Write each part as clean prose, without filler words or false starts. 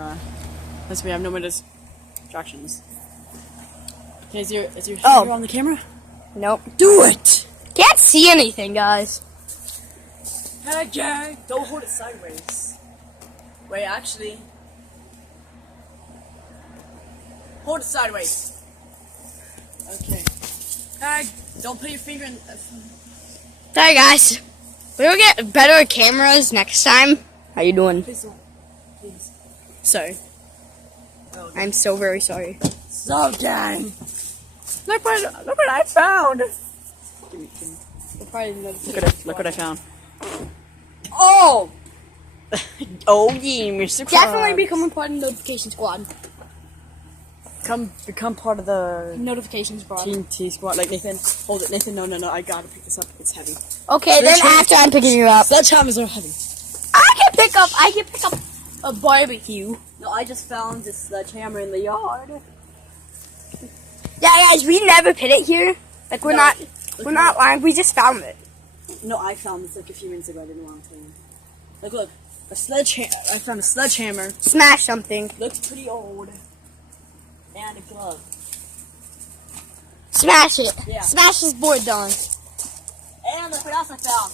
Unless we have no more distractions. Okay, is your finger on the camera? Nope. Do it! Can't see anything, guys. Hey, gang! Don't hold it sideways. Wait, actually. Hold it sideways. Okay. Hey, don't put your finger in. Sorry, guys. We'll get better cameras next time. How you doing? Please don't. Please. Sorry. Oh, I'm so very sorry. so gang! Look what I found! Give me. Look what I found. Oh! Oh yeah, Mr. Krabs. Definitely become a part of the notification squad. Become part of the Notification squad. Team T squad. Like Nathan, hold it. Nathan, no, I gotta pick this up. It's heavy. Okay, then after I'm picking you up. Sledgehammers are heavy. I can pick up a barbecue. No, I just found this sledgehammer in the yard. Yeah, guys, we never put it here. Like we're not lying. We just found it. No, I found this like a few minutes ago. I didn't know what I'm saying. Look, a sledgehammer. I found a sledgehammer. Smash something. Looks pretty old. And a glove. Smash it. Yeah. Smash this board down. And look what else I found.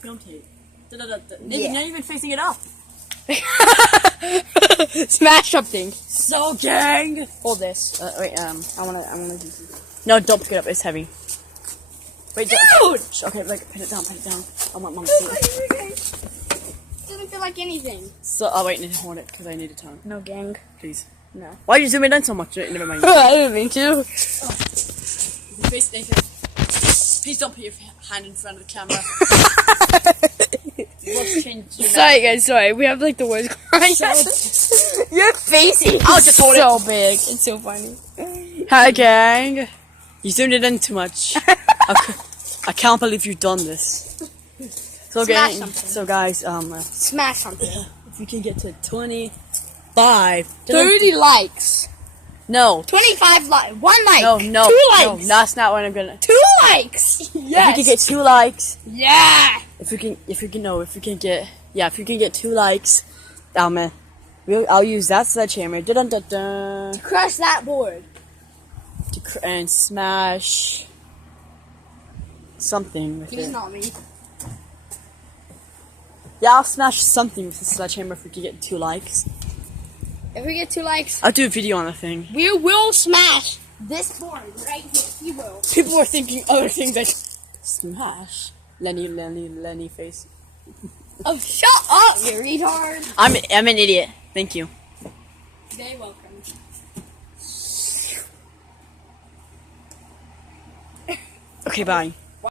Film tape. Yeah. Not even facing it up. Smash something. So gang. Hold this. Wait. I wanna do this. No, don't pick it up. It's heavy. Wait, dude. Okay, like put it down. I want mom to see it. Doesn't feel like anything. So, oh wait, need to hold it because I need a tongue. No, gang. Please. No. Why are you zooming in so much? Never mind. I didn't mean to. Face Nathan. Please don't put your hand in front of the camera. Sorry, guys. Sorry. We have like the worst crying. Your face is I'll just hold so big. It's so funny. Hi, gang. You zoomed it in too much. I can't believe you've done this. So, Smash gang. something. So, guys, Smash something. if you can get to 25, 30 likes. No. 25 likes. 1 like. No. 2 No, likes. that's not what I'm gonna. 2 likes. If we Yes. can get 2 likes. Yeah. If we can get 2 likes, I'll use that sledgehammer. Dun dun dun. Crush that board. And smash something with He's it. not me. Yeah, I'll smash something with the sledgehammer if we can get 2 likes. If we get 2 likes, I'll do a video on the thing. we will smash this board right here. He will. People are thinking other things like smash. Lenny face. Oh, shut up, you retard. I'm an idiot. Thank you. Very welcome. Okay, bye.